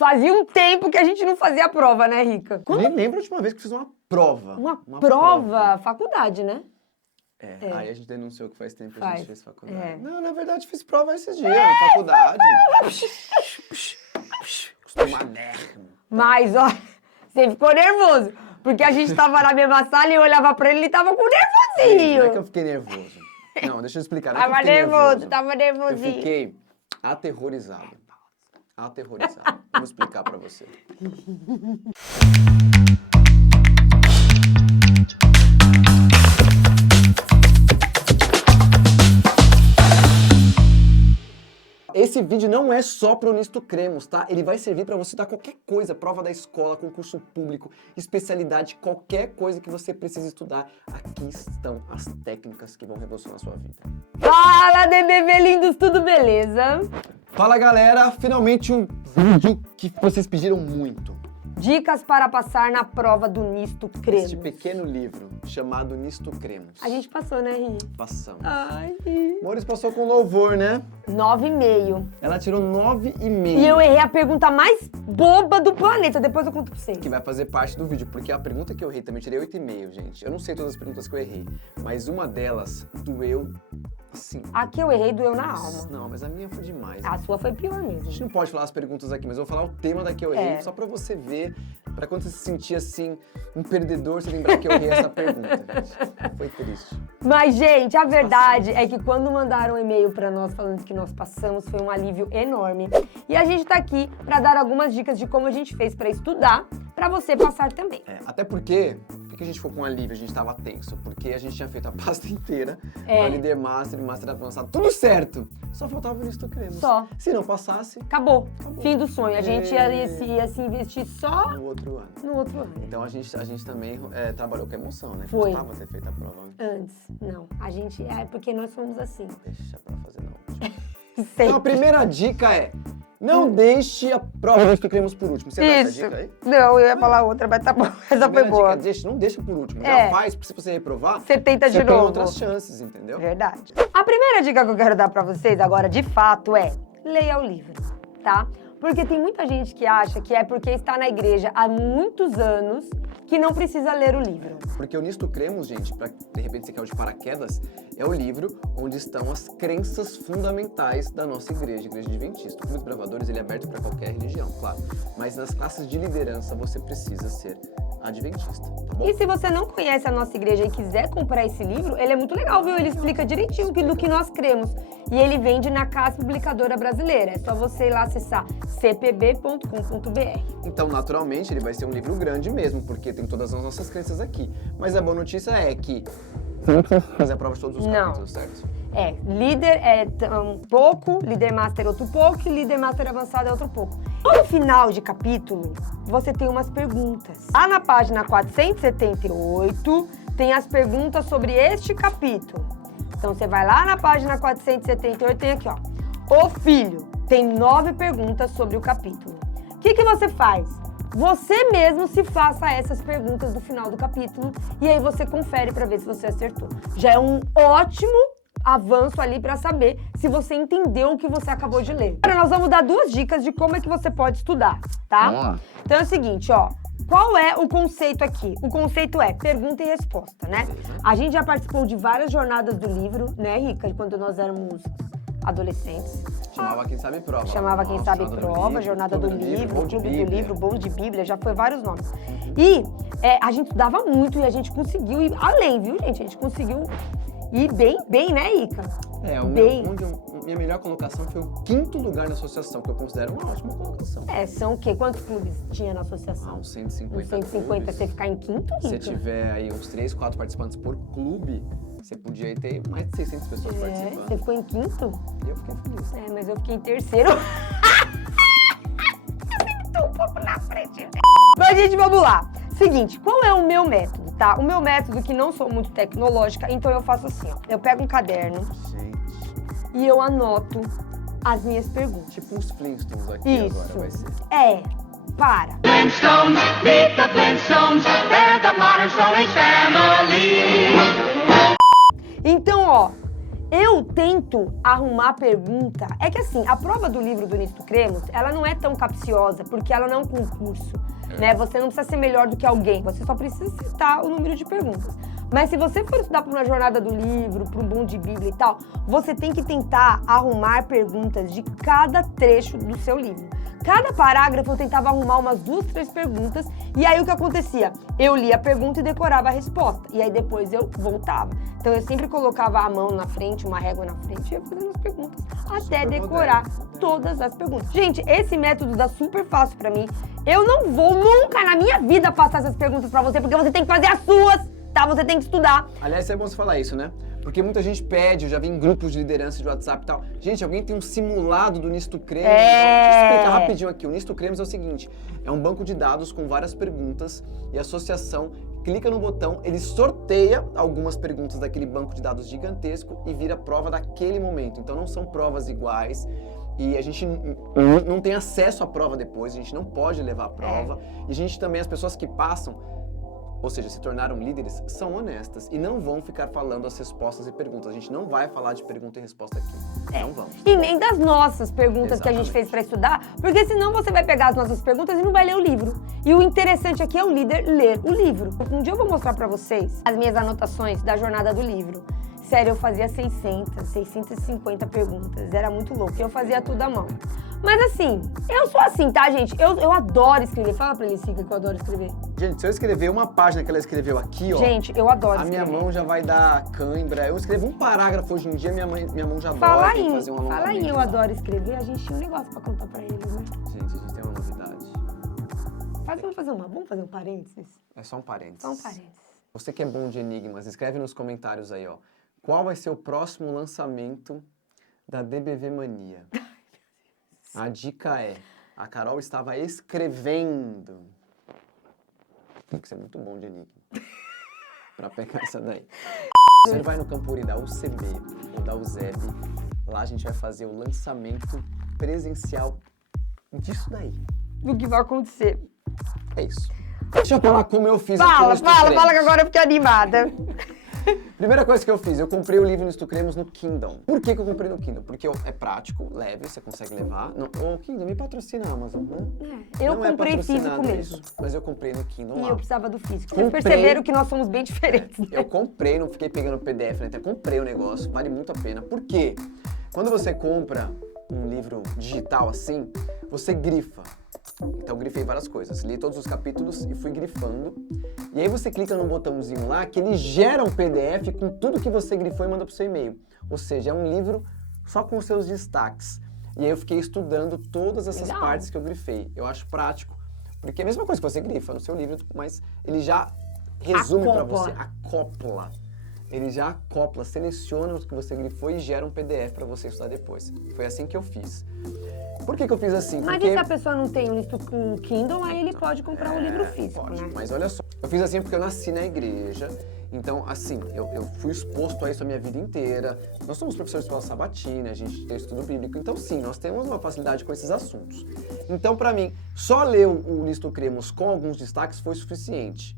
Fazia um tempo que a gente não fazia a prova, né, Rica? Nem lembro a última vez que fiz uma prova. Uma prova? Faculdade, né? Aí a gente denunciou que faz tempo que a Faz. gente fez faculdade. É. Não, na verdade fiz prova esses dias, na faculdade. Costumadérrimo. Mas, ó, você ficou nervoso. Porque a gente tava na mesma sala e eu olhava pra ele e ele tava com Não nervosinho. é que eu fiquei nervoso. Não, deixa eu explicar. Não é que eu Tava fiquei nervoso, tava Eu nervosinho. fiquei aterrorizado. Aterrorizado. Vou explicar pra você. Esse vídeo não é só pro Nisto Cremos, tá? Ele vai servir pra você dar qualquer coisa, prova da escola, concurso público, especialidade, qualquer coisa que você precisa estudar. Aqui estão as técnicas que vão revolucionar a sua vida. Fala, DBV lindos, tudo beleza? Fala, galera! Finalmente um vídeo que vocês pediram muito. Dicas para passar na prova do Nisto Cremos. Este pequeno livro chamado Nisto Cremos. A gente passou, né, Ri? Passamos. Ai, Ri. Mores passou com louvor, né? 9,5. Ela tirou 9,5. E eu errei a pergunta mais boba do planeta. Depois eu conto pra vocês. Que vai fazer parte do vídeo, porque a pergunta que eu errei também tirei 8,5, gente. Eu não sei todas as perguntas que eu errei, mas uma delas doeu assim. A que eu errei doeu na alma. Não, mas a minha foi demais. A sua foi pior A gente mesmo. não pode falar as perguntas aqui, mas eu vou falar o tema da que eu errei, É. só pra você ver, pra quando você se sentir assim, um perdedor, você lembrar que eu errei essa pergunta, gente. Foi triste. Mas, gente, a verdade é que quando mandaram um e-mail pra nós falando que nós passamos, foi um alívio enorme. E a gente tá aqui pra dar algumas dicas de como a gente fez pra estudar, pra você passar também. Até porque, por que a gente ficou com alívio, a gente tava tenso? Porque a gente tinha feito a pasta inteira, É. o líder master e master avançado, tudo certo. Só faltava o Nisto Cremos. Só. Se não passasse, Acabou. Fim do sonho. A gente ia se investir só no outro ano. no outro ano. Então a gente também trabalhou com emoção, né? Foi. Gostava ter feito a prova antes. Antes. Não. A gente... É porque nós somos assim. Deixa pra fazer na última. Sei. Então a primeira dica é, não deixe a prova do Nisto Cremos por último. Você dá essa Isso. dica aí? Não, eu ia falar outra, mas tá bom. Essa foi Primeira boa. dica, não deixa por último. É. Já faz, porque se você reprovar, Você tenta de você tem novo. outras chances, entendeu? Verdade. A primeira dica que eu quero dar pra vocês agora, de fato, é leia o livro, tá? Porque tem muita gente que acha que é porque está na igreja há muitos anos que não precisa ler o livro. Porque o Nisto Cremos, gente, pra de repente você caiu de paraquedas, é o livro onde estão as crenças fundamentais da nossa igreja adventista. O Clube dos Bravadores, ele é aberto para qualquer religião, claro. Mas nas classes de liderança você precisa ser adventista, tá bom? E se você não conhece a nossa igreja e quiser comprar esse livro, ele é muito legal, viu? Ele explica direitinho do que nós cremos. E ele vende na Casa Publicadora Brasileira. É só você ir lá acessar cpb.com.br. Então, naturalmente, ele vai ser um livro grande mesmo, porque tem todas as nossas crenças aqui. Mas a boa notícia é que você não precisa fazer a prova de todos os Não. capítulos, certo? É, líder é um pouco, líder master outro pouco e líder master avançado é outro pouco. No final de capítulo, você tem umas perguntas. Lá na página 478, tem as perguntas sobre este capítulo. Então, você vai lá na página 478, tem aqui, ó. O filho tem 9 perguntas sobre o capítulo. O que você faz? Você mesmo se faça essas perguntas do final do capítulo e aí você confere para ver se você acertou. Já é um ótimo avanço ali para saber se você entendeu o que você acabou de ler. Agora nós vamos dar 2 dicas de como é que você pode estudar, tá? Vamos lá. Então é o seguinte, ó. Qual é o conceito aqui? O conceito é pergunta e resposta, né? A gente já participou de várias jornadas do livro, né, Rica? Quando nós éramos adolescentes. Chamava Quem Sabe Prova. Chamava Quem Nossa, Sabe Jornada do Prova, Livro, Jornada do Livro, Bom de Clube do Bíblia. Livro, Bom de Bíblia, já foi vários nomes. E a gente estudava muito e a gente conseguiu ir além, viu, gente? A gente conseguiu ir bem, né, Ica? Bem. Minha melhor colocação foi o 5º lugar na associação, que eu considero uma ótima colocação. São o quê? Quantos clubes tinha na associação? Uns 150 Uns 150, clubes. você ficar em quinto, Se Rica? tiver aí uns 3, 4 participantes por clube, você podia ter mais de 600 pessoas Você participando. ficou em quinto? E eu fiquei feliz. Mas eu fiquei em terceiro. Eu tô um pouco na frente. Mas, gente, vamos lá. Seguinte, qual é o meu método, tá? O meu método, que não sou muito tecnológica, então eu faço assim, ó. Eu pego um caderno Gente, e eu anoto as minhas perguntas. tipo uns Flintstones aqui Isso. agora vai ser. Para. Flintstones, meet the Flintstones, they're the modern Stone Age family. Então, ó, Eu tento arrumar pergunta. É que assim, a prova do livro do Nisto Cremos, ela não é tão capciosa, porque ela não é um concurso, né? Você não precisa ser melhor do que alguém, você só precisa citar o número de perguntas. Mas se você for estudar para uma jornada do livro, para um bom de Bíblia e tal, você tem que tentar arrumar perguntas de cada trecho do seu livro. Cada parágrafo eu tentava arrumar umas 2, 3 perguntas, e aí o que acontecia? Eu lia a pergunta e decorava a resposta, e aí depois eu voltava. Então eu sempre colocava a mão na frente, uma régua na frente, e ia fazendo as perguntas, até decorar todas as perguntas. Gente, esse método dá super fácil pra mim. Eu não vou nunca na minha vida passar essas perguntas pra você, porque você tem que fazer as suas, tá? Você tem que estudar. Aliás, é bom você falar isso, né? Porque muita gente pede, eu já vi em grupos de liderança de WhatsApp e tal. Gente, alguém tem um simulado do Nisto Cremos? Deixa eu explicar rapidinho aqui. O Nisto Cremos é o seguinte, é um banco de dados com várias perguntas e a associação clica no botão, ele sorteia algumas perguntas daquele banco de dados gigantesco e vira prova daquele momento. Então não são provas iguais e a gente não tem acesso à prova depois, a gente não pode levar a prova. E a gente também, as pessoas que passam, ou seja, se tornaram líderes, são honestas e não vão ficar falando as respostas e perguntas. A gente não vai falar de pergunta e resposta aqui. Não vamos. E nem das nossas perguntas que a gente fez pra estudar, porque senão você vai pegar as nossas perguntas e não vai ler o livro. E o interessante aqui é o líder ler o livro. Um dia eu vou mostrar pra vocês as minhas anotações da jornada do livro. Sério, eu fazia 650 perguntas. Era muito louco. Eu fazia tudo à mão. Mas assim, eu sou assim, tá, gente? Eu adoro escrever. Fala pra Licica que eu adoro escrever. Gente, se eu escrever uma página que ela escreveu aqui, ó... Gente, eu adoro a escrever. minha mão já vai dar cãibra. Eu escrevo um parágrafo hoje em dia, minha mão já Fala dói. Tem que aí, fazer um fala aí, alongamento. eu adoro escrever. A gente tinha um negócio pra contar pra eles, né? Gente, a gente tem uma novidade. Vamos fazer um parênteses? É só um parênteses. Só um parênteses. Você que é bom de enigmas, escreve nos comentários aí, ó. Qual vai ser o próximo lançamento da DBV Mania? A dica é, a Carol estava escrevendo. Tem que ser muito bom de enigma pra pegar essa daí. Você vai no Campuri da UCB ou da USEB, lá a gente vai fazer o lançamento presencial disso daí. Do que vai acontecer. É isso. Deixa eu falar como eu fiz aqui no Nisto Fala Cremos. que agora eu fiquei animada. Primeira coisa que eu fiz, eu comprei o livro Nisto Cremos no Kindle. Por que eu comprei no Kindle? Porque é prático, leve, você consegue levar. O Kindle me patrocina a Amazon, né? Eu Não é comprei físico patrocinado mesmo. isso, mas eu comprei no Kindle E lá. eu precisava do físico. Vocês Comprei. perceberam que nós somos bem diferentes, né? Eu comprei, não fiquei pegando PDF, né? Até comprei o negócio, vale muito a pena. Por quê? Quando você compra um livro digital assim, você grifa. Então eu grifei várias coisas, li todos os capítulos e fui grifando. E aí você clica no botãozinho lá que ele gera um PDF com tudo que você grifou e manda pro seu e-mail. Ou seja, é um livro só com os seus destaques. E aí eu fiquei estudando todas essas Legal. partes que eu grifei. Eu acho prático, porque é a mesma coisa que você grifa no seu livro, mas ele já resume para você, acopla. Ele já acopla, seleciona o que você grifou e gera um PDF para você estudar depois. Foi assim que eu fiz. Por que eu fiz assim? Mas Porque... e se a pessoa não tem um Kindle, aí ele pode comprar um livro físico, Pode, né? mas olha só. Eu fiz assim porque eu nasci na igreja. Então, assim, eu fui exposto a isso a minha vida inteira. Nós somos professores de escola sabatina, a gente tem estudo bíblico. Então, sim, nós temos uma facilidade com esses assuntos. Então, pra mim, só ler o Nisto Cremos com alguns destaques foi suficiente.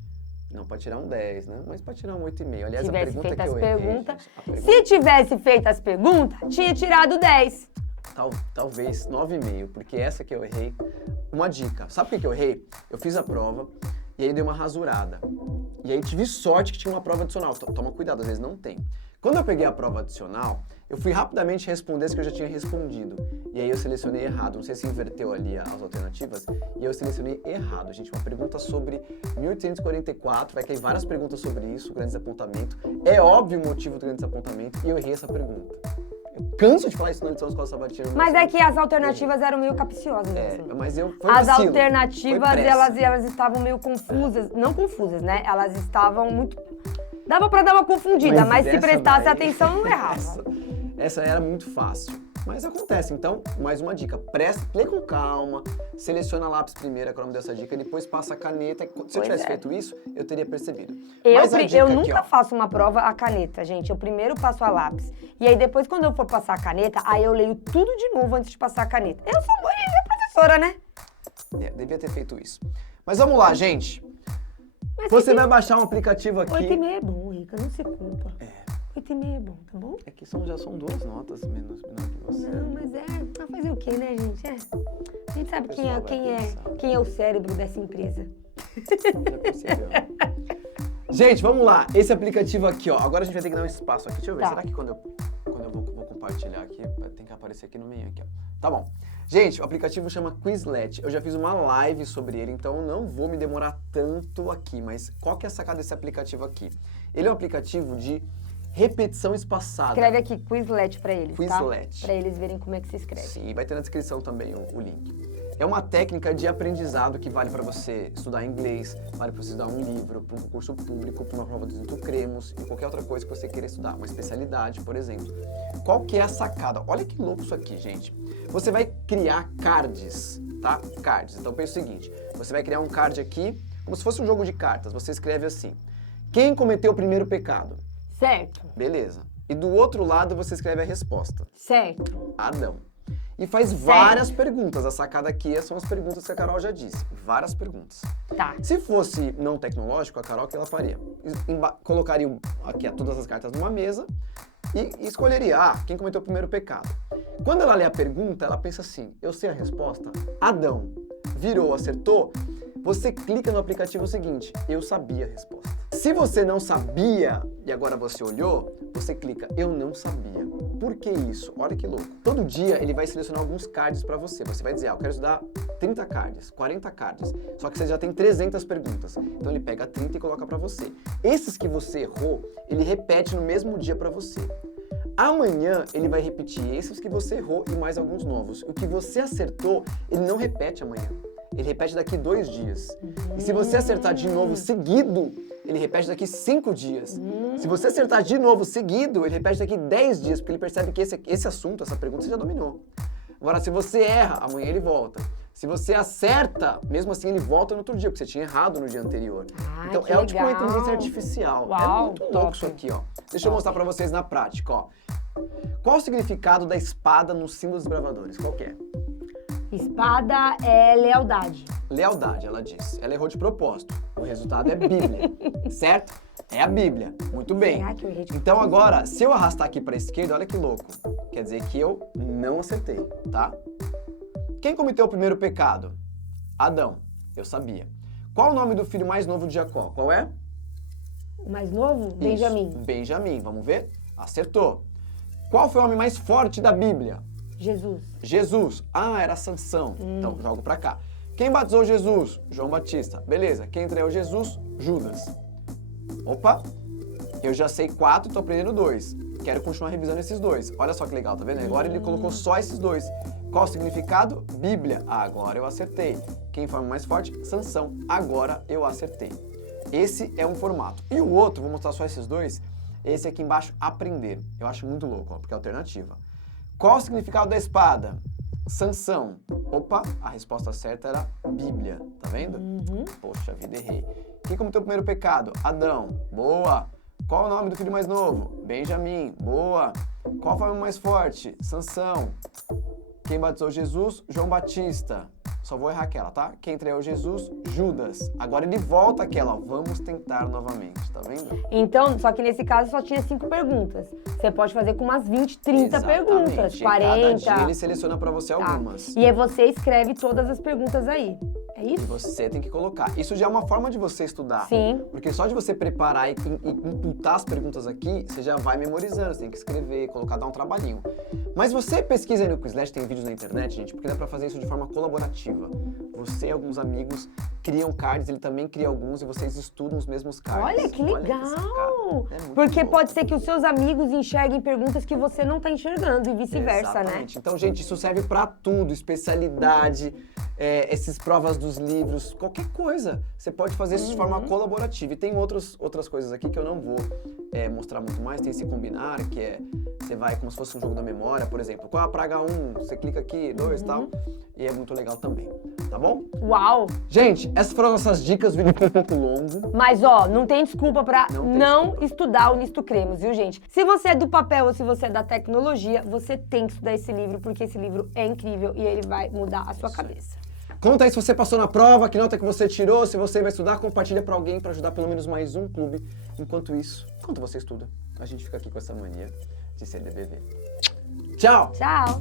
Não para tirar um 10, né? Mas para tirar um 8,5. Aliás, a pergunta que eu errei, gente, Se tivesse feito as perguntas, tinha tirado 10. Talvez 9,5, porque essa que eu errei. Uma dica, sabe por que eu errei? Eu fiz a prova e aí dei uma rasurada. E aí tive sorte que tinha uma prova adicional. Toma cuidado, às vezes não tem. Quando eu peguei a prova adicional, eu fui rapidamente responder as que eu já tinha respondido. E aí eu selecionei errado. Não sei se inverteu ali as alternativas. E eu selecionei errado, gente. Uma pergunta sobre 1844. Vai cair várias perguntas sobre isso, grande desapontamento. É óbvio o motivo do grande desapontamento. E eu errei essa pergunta. Eu canso de falar isso na lição da Escola Sabatina. Mas é que as alternativas eram meio capciosas. Mas eu... As alternativas, elas estavam meio confusas. Não confusas, né? Elas estavam muito... Dava pra dar uma confundida, mas se prestasse atenção, não errava. Essa era muito fácil. Mas acontece, então, mais uma dica. Lê com calma, seleciona lápis primeiro, a Carol me deu essa dica, depois passa a caneta. Se eu tivesse feito isso, eu teria percebido. Eu nunca faço uma prova a caneta, gente. Eu primeiro passo a lápis. E aí depois, quando eu for passar a caneta, aí eu leio tudo de novo antes de passar a caneta. Eu sou boa professora, né? Devia ter feito isso. Mas vamos lá, gente. Você vai baixar um aplicativo aqui. 8,5 é bom, Rica, não se culpa. 8,5 8,5 é bom, tá bom? É que já são 2 notas menos que você. Não, mas pra fazer o quê, né, gente? A gente sabe Pessoal vai pensar. quem é o cérebro dessa empresa. Já percebeu. Gente, vamos lá. Esse aplicativo aqui, ó. Agora a gente vai ter que dar um espaço aqui. Deixa eu ver. Tá. Será que quando eu vou compartilhar aqui, tem que aparecer aqui no meio, aqui, ó. Tá bom. Gente, o aplicativo chama Quizlet. Eu já fiz uma live sobre ele, então eu não vou me demorar tanto aqui. Mas qual que é a sacada desse aplicativo aqui? Ele é um aplicativo de repetição espaçada. Escreve aqui Quizlet pra eles, Quizlet. tá? Pra eles verem como é que se escreve. Sim, vai ter na descrição também o link. É uma técnica de aprendizado que vale para você estudar inglês, vale para você estudar um livro, para um concurso público, para uma prova do Instituto Cremos e qualquer outra coisa que você queira estudar, uma especialidade, por exemplo. Qual que é a sacada? Olha que louco isso aqui, gente. Você vai criar cards, tá? Cards. Então pensa o seguinte, você vai criar um card aqui, como se fosse um jogo de cartas. Você escreve assim, quem cometeu o primeiro pecado? Certo. Beleza. E do outro lado você escreve a resposta. Certo. Adão. E faz várias perguntas. A sacada aqui são as perguntas que a Carol já disse. Várias perguntas. Tá. Se fosse não tecnológico, a Carol, o que ela faria? Colocaria aqui todas as cartas numa mesa e escolheria, quem cometeu o primeiro pecado. Quando ela lê a pergunta, ela pensa assim, eu sei a resposta, Adão. Virou, acertou? Você clica no aplicativo seguinte, eu sabia a resposta. Se você não sabia e agora você olhou, você clica, eu não sabia. Por que isso? Olha que louco. Todo dia ele vai selecionar alguns cards para você. Você vai dizer, eu quero estudar 30 cards, 40 cards. Só que você já tem 300 perguntas. Então ele pega 30 e coloca para você. Esses que você errou, ele repete no mesmo dia para você. Amanhã ele vai repetir esses que você errou e mais alguns novos. O que você acertou, ele não repete amanhã. Ele repete daqui 2 dias. E se você acertar de novo seguido, ele repete daqui 5 dias. Se você acertar de novo seguido, ele repete daqui 10 dias, porque ele percebe que esse assunto, essa pergunta, você já dominou. Agora, se você erra, amanhã ele volta. Se você acerta, mesmo assim ele volta no outro dia, porque você tinha errado no dia anterior. Então é tipo uma inteligência artificial. Uau, é muito top. louco isso aqui, ó. Deixa eu mostrar pra vocês na prática, ó. Qual o significado da espada nos símbolos dos bravadores? Qual que é? Espada é lealdade. Lealdade, ela disse. Ela errou de propósito. O resultado é Bíblia, certo? É a Bíblia. Muito bem. Será que eu errei de Então agora, se eu arrastar aqui para a esquerda, olha que louco. Quer dizer que eu não acertei, tá? Quem cometeu o primeiro pecado? Adão. Eu sabia. Qual o nome do filho mais novo de Jacó? Qual é? O mais novo? Isso. Benjamim. Benjamim. Vamos ver? Acertou. Qual foi o homem mais forte da Bíblia? Jesus. Jesus. Era Sansão. Então, jogo pra cá. Quem batizou Jesus? João Batista. Beleza. Quem traiu Jesus? Judas. Opa. Eu já sei 4, tô aprendendo 2. Quero continuar revisando esses 2. Olha só que legal, tá vendo? Agora ele colocou só esses 2. Qual o significado? Bíblia. Agora eu acertei. Quem foi o mais forte? Sansão. Agora eu acertei. Esse é um formato. E o outro, vou mostrar só esses 2. Esse aqui embaixo, aprender. Eu acho muito louco, ó, porque é alternativa. Qual o significado da espada? Sansão. Opa, a resposta certa era Bíblia. Tá vendo? Poxa vida, errei. Quem cometeu o primeiro pecado? Adão. Boa. Qual o nome do filho mais novo? Benjamim. Boa. Qual foi o mais forte? Sansão. Quem batizou Jesus? João Batista. Só vou errar aquela, tá? Quem traiu Jesus? Judas. Agora ele volta aquela, ó. Vamos tentar novamente, tá vendo? Então, só que nesse caso só tinha 5 perguntas. Você pode fazer com umas 20, 30 perguntas, E 40. cada dia ele seleciona pra você algumas. E aí você escreve todas as perguntas aí. É E isso? você tem que colocar. Isso já é uma forma de você estudar. Sim. Porque só de você preparar e imputar as perguntas aqui, você já vai memorizando. Você tem que escrever, colocar, dar um trabalhinho. Mas você pesquisa aí no Quizlet, tem vídeos na internet, gente, porque dá pra fazer isso de forma colaborativa. Você e alguns amigos criam cards, ele também cria alguns e vocês estudam os mesmos cards. Olha que legal! sacada. É muito Porque louco. pode ser que os seus amigos enxerguem perguntas que você não tá enxergando e vice-versa, né? Exatamente. Então, gente, isso serve pra tudo, especialidade, essas provas dos livros, qualquer coisa. Você pode fazer isso de forma colaborativa. E tem outras coisas aqui que eu não vou mostrar muito mais. Tem esse combinar, que você vai como se fosse um jogo da memória, por exemplo. Qual é a praga 1? Você clica aqui, 2 e tal. E é muito legal também, tá bom? Uau! Gente, essas foram nossas dicas, vídeo um pouco longo. Mas, ó, não tem desculpa pra Não tem não desculpa. estudar o Nisto Cremos, viu, gente? Se você é do papel ou se você é da tecnologia, você tem que estudar esse livro, porque esse livro é incrível e ele vai mudar a sua cabeça. Conta aí se você passou na prova, que nota que você tirou, se você vai estudar, compartilha pra alguém pra ajudar pelo menos mais um clube. Enquanto isso, enquanto você estuda, a gente fica aqui com essa mania de CDBV. Tchau! Tchau!